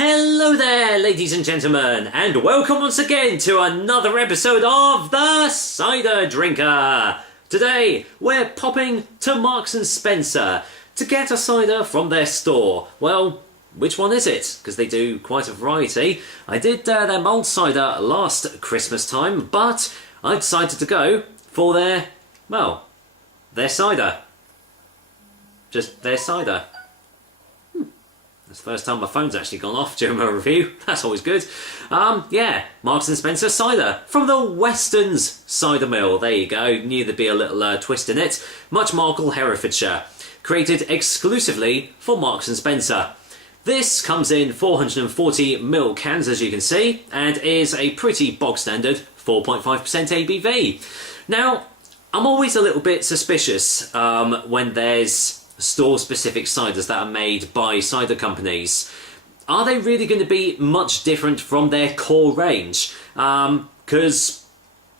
Hello there, ladies and gentlemen, and welcome once again to another episode of The Cider Drinker. Today, we're popping to Marks and Spencer to get a cider from their store. Well, which one is it? Because they do quite a variety. I did their mulled cider last Christmas time, but I decided to go for their cider. Just their cider. That's the first time my phone's actually gone off during my review. That's always good. Yeah, Marks and Spencer cider from the Weston's cider mill. There you go. Knew there'd be a little twist in it. Much Markle, Herefordshire. Created exclusively for Marks and Spencer. This comes in 440ml cans, as you can see, and is a pretty bog standard 4.5% ABV. Now, I'm always a little bit suspicious when there's store-specific ciders that are made by cider companies. Are they really going to be much different from their core range? Because,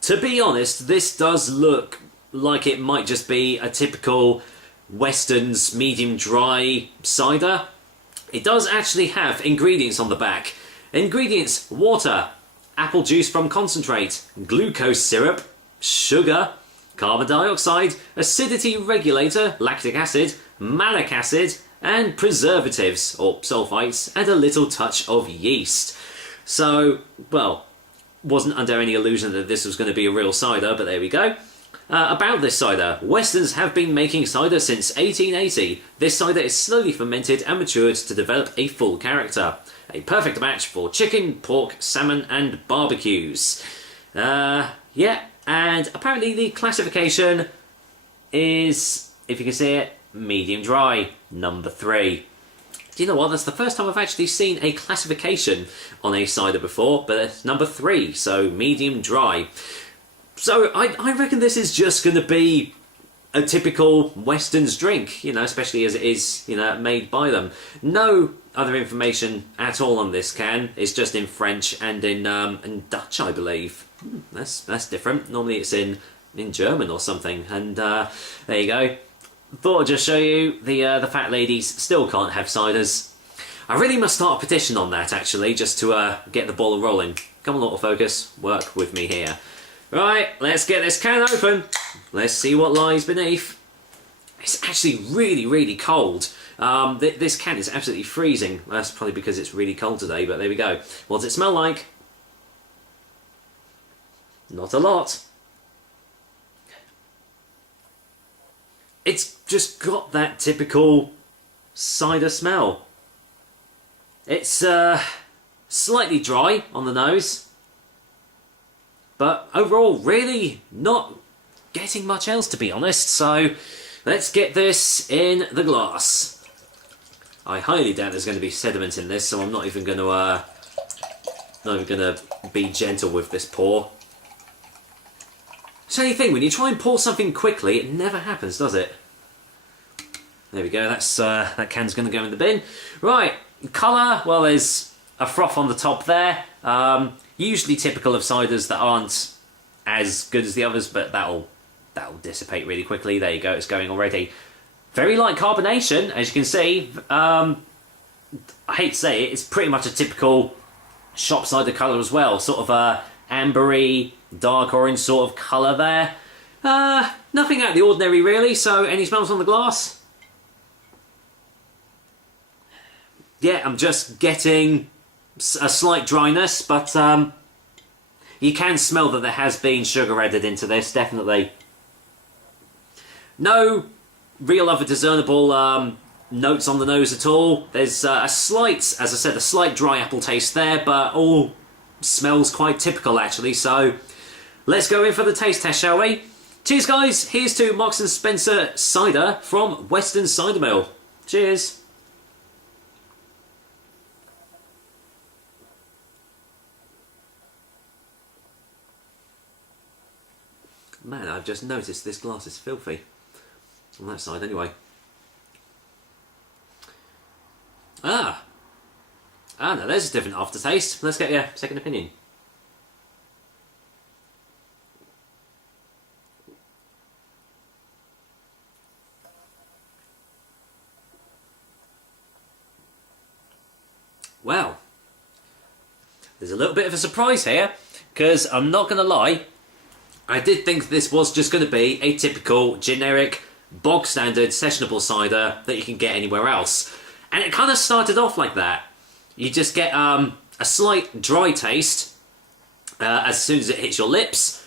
to be honest, this does look like it might just be a typical Weston's medium dry cider. It does actually have ingredients on the back. Ingredients: water, apple juice from concentrate, glucose syrup, sugar, carbon dioxide, acidity regulator, lactic acid, malic acid, and preservatives, or sulfites, and a little touch of yeast. So, well, wasn't under any illusion that this was going to be a real cider, but there we go. About this cider, Westons have been making cider since 1880. This cider is slowly fermented and matured to develop a full character. A perfect match for chicken, pork, salmon, and barbecues. Yeah, and apparently the classification is, if you can see it, medium dry, number 3. Do you know what? That's the first time I've actually seen a classification on a cider before, but it's number 3, so medium dry. So I reckon this is just going to be a typical Weston's drink, you know, especially as it is, you know, made by them. No other information at all on this can. It's just in French and in Dutch, I believe. That's different. Normally it's in German or something. And there you go. Thought I'd just show you the fat ladies still can't have ciders. I really must start a petition on that, actually, just to get the ball rolling. Come on, autofocus, work with me here. Right, let's get this can open. Let's see what lies beneath. It's actually really, really cold. This can is absolutely freezing. That's probably because it's really cold today, but there we go. What does it smell like? Not a lot. It's just got that typical cider smell. It's slightly dry on the nose, but overall really not getting much else, to be honest. So let's get this in the glass. I highly doubt there's going to be sediment in this, so I'm not even going to be gentle with this pour. It's only thing, when you try and pour something quickly, it never happens, does it? There we go, that's that can's going to go in the bin. Right, colour, well, there's a froth on the top there. Usually typical of ciders that aren't as good as the others, but that'll dissipate really quickly. There you go, it's going already. Very light carbonation, as you can see. I hate to say it, it's pretty much a typical shop cider colour as well. Sort of a ambery, dark orange sort of colour there. Nothing out of the ordinary really, so any smells on the glass? Yeah, I'm just getting a slight dryness, but you can smell that there has been sugar added into this, definitely. No real other discernible notes on the nose at all. There's a slight, as I said, a slight dry apple taste there, but all smells quite typical actually, so let's go in for the taste test, shall we? Cheers guys, here's to Marks and Spencer cider from Weston Cider Mill. Cheers. Man, I've just noticed this glass is filthy. On that side, anyway. No, there's a different aftertaste. Let's get your second opinion. Well, little bit of a surprise here, because I'm not going to lie, I did think this was just going to be a typical, generic, bog standard, sessionable cider that you can get anywhere else. And it kind of started off like that. You just get a slight dry taste as soon as it hits your lips.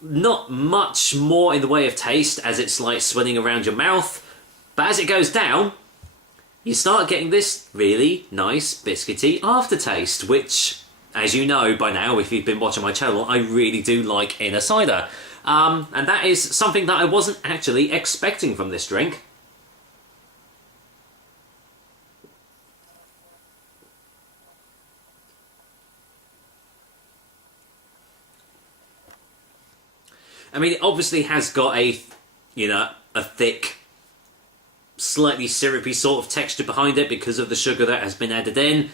Not much more in the way of taste as it's like swirling around your mouth. But as it goes down, you start getting this really nice biscuity aftertaste, which, as you know by now, if you've been watching my channel, I really do like in a cider. And that is something that I wasn't actually expecting from this drink. I mean, it obviously has got a thick, slightly syrupy sort of texture behind it because of the sugar that has been added in.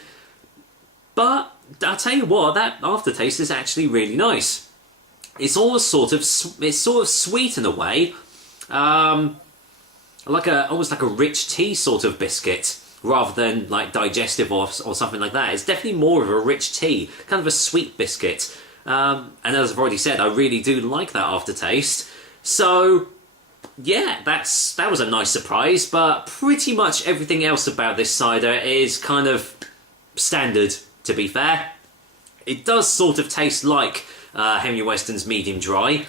But I'll tell you what, that aftertaste is actually really nice. It's almost sort of sweet in a way, almost like a rich tea sort of biscuit, rather than like digestive or something like that. It's definitely more of a rich tea, kind of a sweet biscuit. And as I've already said, I really do like that aftertaste. So yeah, that was a nice surprise, but pretty much everything else about this cider is kind of standard, to be fair. It does sort of taste like Henry Weston's medium dry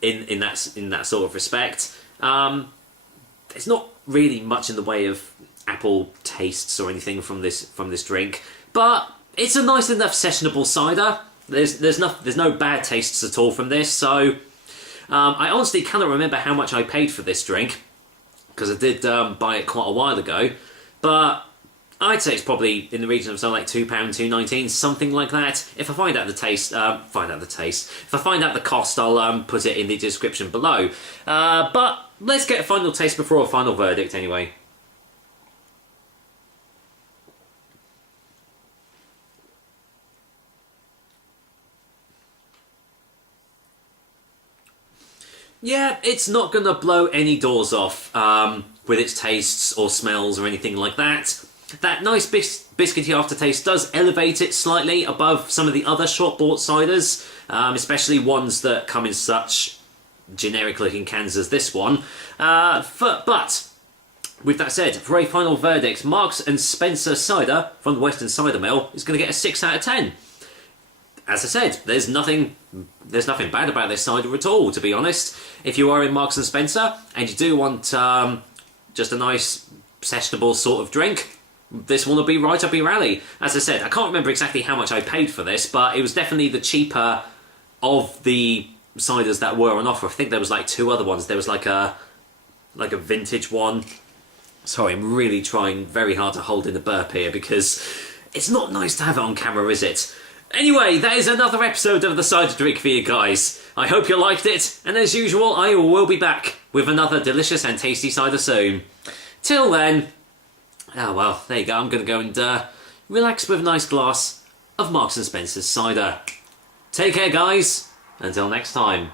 in that sort of respect. There's not really much in the way of apple tastes or anything from this drink, but it's a nice enough sessionable cider. There's no bad tastes at all from this, so I honestly cannot remember how much I paid for this drink, because I did buy it quite a while ago, but I'd say it's probably in the region of something like £2, £2.19, something like that. If I find out the taste, if I find out the cost, I'll put it in the description below. But let's get a final taste before a final verdict anyway. Yeah, it's not going to blow any doors off with its tastes or smells or anything like that. That nice biscuity aftertaste does elevate it slightly above some of the other short-bought ciders, especially ones that come in such generic-looking cans as this one. But with that said, for a final verdict, Marks and Spencer cider from the Western Cider Mill is going to get a 6 out of 10. As I said, there's nothing bad about this cider at all, to be honest. If you are in Marks and Spencer and you do want just a nice sessionable sort of drink, this one will be right up your alley. As I said, I can't remember exactly how much I paid for this, but it was definitely the cheaper of the ciders that were on offer. I think there was like 2 other ones. There was like a vintage one. Sorry, I'm really trying very hard to hold in a burp here because it's not nice to have it on camera, is it? Anyway, that is another episode of the Cider Drink for you guys. I hope you liked it, and as usual, I will be back with another delicious and tasty cider soon. Till then, oh well, there you go. I'm going to go and relax with a nice glass of Marks and Spencer's cider. Take care, guys. Until next time.